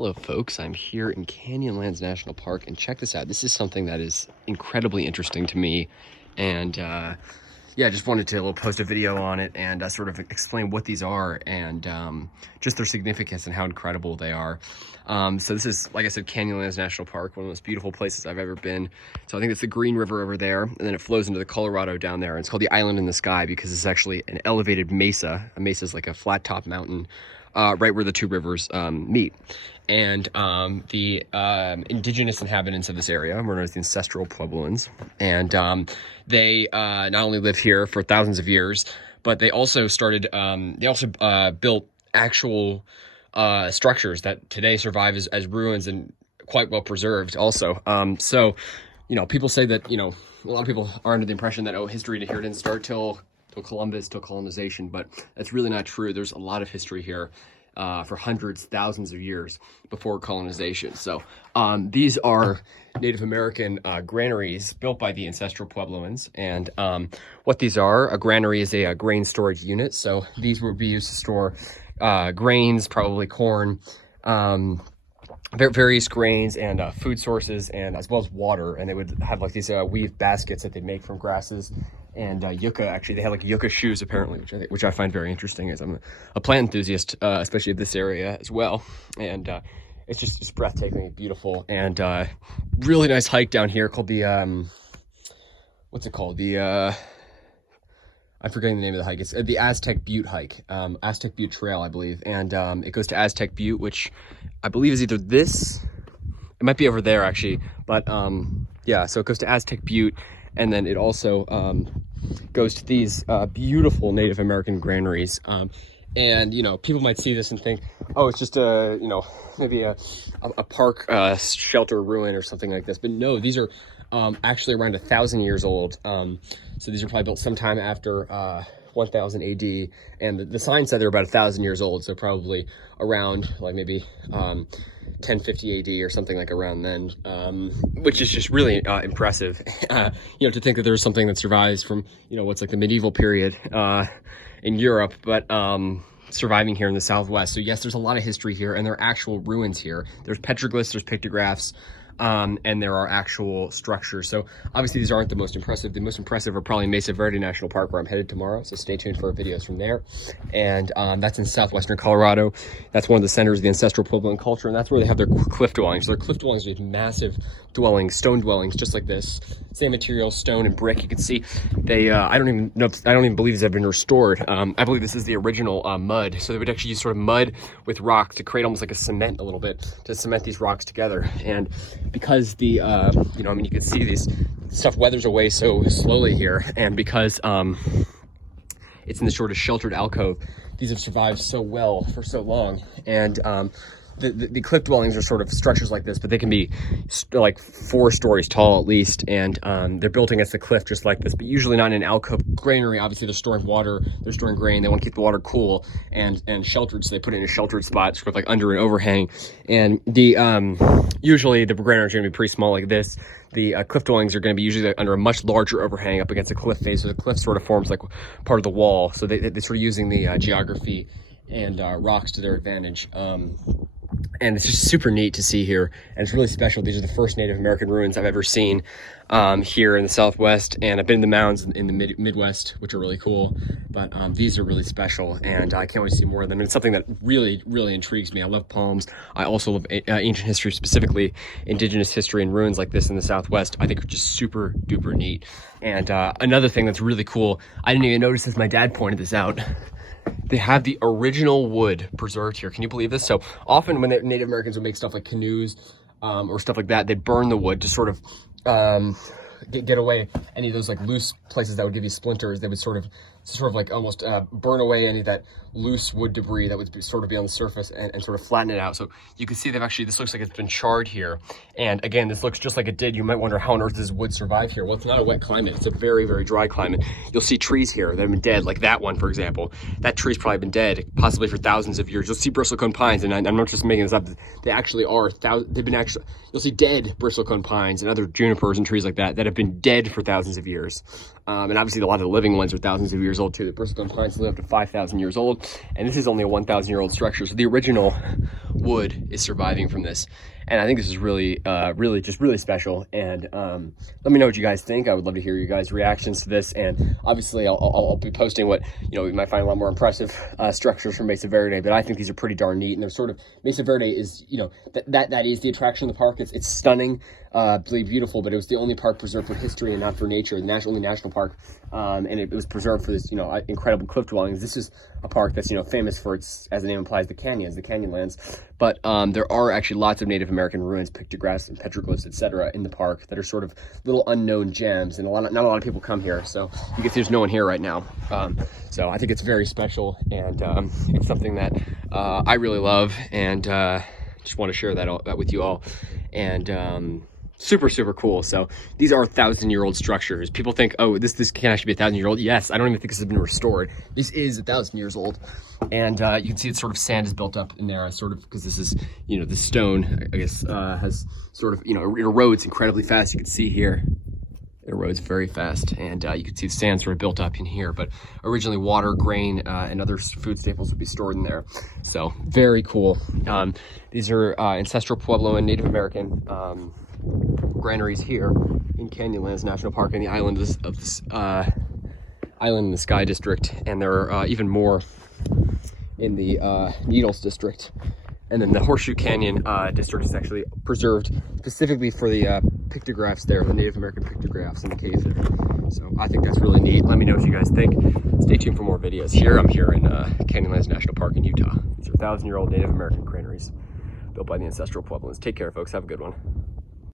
Hello folks, I'm here in Canyonlands National Park, and check this out. This is something that is incredibly interesting to me, and yeah, I just wanted to post a video on it and sort of explain what these are and just their significance and how incredible they are. So this is, like I said, Canyonlands National Park, one of the most beautiful places I've ever been. So I think it's the Green River over there, and then it flows into the Colorado down there, and it's called the Island in the Sky because it's actually an elevated mesa. A mesa is like a flat top mountain right where the two rivers meet. And the indigenous inhabitants of this area were known as the Ancestral Puebloans, and they not only live here for thousands of years, but they also started, built actual structures that today survive as ruins and quite well preserved also. So, you know, people say that, you know, a lot of people are under the impression that, oh, history here didn't start till Columbus, till colonization, but that's really not true. There's a lot of history here for hundreds, thousands of years before colonization. So these are Native American granaries built by the Ancestral Puebloans. And what these are, a granary is a grain storage unit. So these would be used to store grains, probably corn, various grains and food sources, and as well as water. And they would have like these weave baskets that they make from grasses and yucca. Actually, they have like yucca shoes apparently, which I find very interesting, as I'm a plant enthusiast, especially of this area as well. And it's just breathtakingly beautiful, and really nice hike down here called the what's it called? The I'm forgetting the name of the hike. It's the Aztec Butte hike, Aztec Butte Trail, I believe. And it goes to Aztec Butte, which I believe is either this, it might be over there actually, but yeah, so it goes to Aztec Butte, and then it also goes to these beautiful Native American granaries. And, you know, people might see this and think, oh, it's just a, you know, maybe a park shelter ruin or something like this. But no, these are actually around 1,000 years old. So these are probably built sometime after 1000 AD, and the sign said they're about 1,000 years old, so probably around like maybe 1050 AD or something like around then, which is just really impressive. You know, to think that there's something that survives from, you know, what's like the medieval period in Europe, but surviving here in the Southwest. So yes, there's a lot of history here, and there are actual ruins here. There's petroglyphs, there's pictographs, and there are actual structures. So obviously these aren't the most impressive. The most impressive are probably Mesa Verde National Park, where I'm headed tomorrow. So stay tuned for videos from there. And that's in southwestern Colorado. That's one of the centers of the ancestral Puebloan culture, and that's where they have their cliff dwellings. So their cliff dwellings are these massive dwellings, stone dwellings, just like this. Same material, stone and brick. You can see they, I don't even believe these have been restored. I believe this is the original mud. So they would actually use sort of mud with rock to create almost like a cement a little bit, to cement these rocks together. And because the, you know, I mean, you can see these stuff weathers away so slowly here, and because it's in the sort of sheltered alcove, these have survived so well for so long. And the cliff dwellings are sort of structures like this, but they can be like 4 stories tall at least, and they're built against the cliff just like this, but usually not in an alcove. Granary, obviously they're storing water, they're storing grain, they want to keep the water cool and sheltered, so they put it in a sheltered spot, sort of like under an overhang. And the usually the granaries are going to be pretty small like this. The cliff dwellings are going to be usually under a much larger overhang up against a cliff face, so the cliff sort of forms like part of the wall. So they're sort of using the geography and rocks to their advantage. And it's just super neat to see here, and it's really special. These are the first Native American ruins I've ever seen here in the Southwest, and I've been in the mountains in the Midwest, which are really cool, but these are really special, and I can't wait to see more of them. And it's something that really, really intrigues me. I love poems. I also love ancient history, specifically indigenous history, and ruins like this in the Southwest I think are just super duper neat. And another thing that's really cool, I didn't even notice this, my dad pointed this out. They have the original wood preserved here. Can you believe this? So often when the Native Americans would make stuff like canoes or stuff like that, they'd burn the wood to sort of get away any of those like loose places that would give you splinters. They would sort of like almost burn away any of that loose wood debris that would sort of be on the surface, and sort of flatten it out. So you can see they've actually, this looks like it's been charred here. And again, this looks just like it did. You might wonder, how on earth does wood survive here? Well, it's not a wet climate. It's a very, very dry climate. You'll see trees here that have been dead, like that one, for example. That tree's probably been dead, possibly for thousands of years. You'll see bristlecone pines, and I'm not just making this up. They actually are, you'll see dead bristlecone pines and other junipers and trees like that have been dead for thousands of years. And obviously a lot of the living ones are thousands of years old too. The bristlecone pines live up to 5,000 years old, and this is only a 1,000-year-old structure. So the original wood is surviving from this. And I think this is really, really special. And let me know what you guys think. I would love to hear your guys' reactions to this. And obviously, I'll be posting what, you know, we might find a lot more impressive structures from Mesa Verde, but I think these are pretty darn neat. And they're sort of, Mesa Verde is, you know, that is the attraction of the park. It's stunning, really beautiful, but it was the only park preserved for history and not for nature, the only national park. And it was preserved for this, you know, incredible cliff dwellings. This is a park that's, you know, famous for its, as the name implies, the canyons, the Canyonlands. But there are actually lots of Native American ruins, pictographs and petroglyphs, etc., in the park that are sort of little unknown gems, and not a lot of people come here. So you can see there's no one here right now. So I think it's very special, and it's something that I really love, and just want to share that with you all. And super cool. So these are 1,000-year-old structures. People think, oh, this can actually be 1,000-year-old. Yes, I don't even think this has been restored. This is 1,000 years old. And you can see it's sort of sand is built up in there, sort of, because this is, you know, the stone, I guess, has sort of, you know, it erodes incredibly fast. You can see here, it erodes very fast. And you can see the sand sort of built up in here. But originally water, grain, and other food staples would be stored in there. So very cool. These are Ancestral Puebloan Native American granaries here in Canyonlands National Park in the island of this Island in the Sky district, and there are even more in the Needles district, and then the Horseshoe Canyon district is actually preserved specifically for the pictographs there, the Native American pictographs in the cave there. So I think that's really neat. Let me know what you guys think. Stay tuned for more videos. I'm here in Canyonlands National Park in Utah. These are 1,000-year-old Native American granaries built by the Ancestral Puebloans. Take care, folks. Have a good one.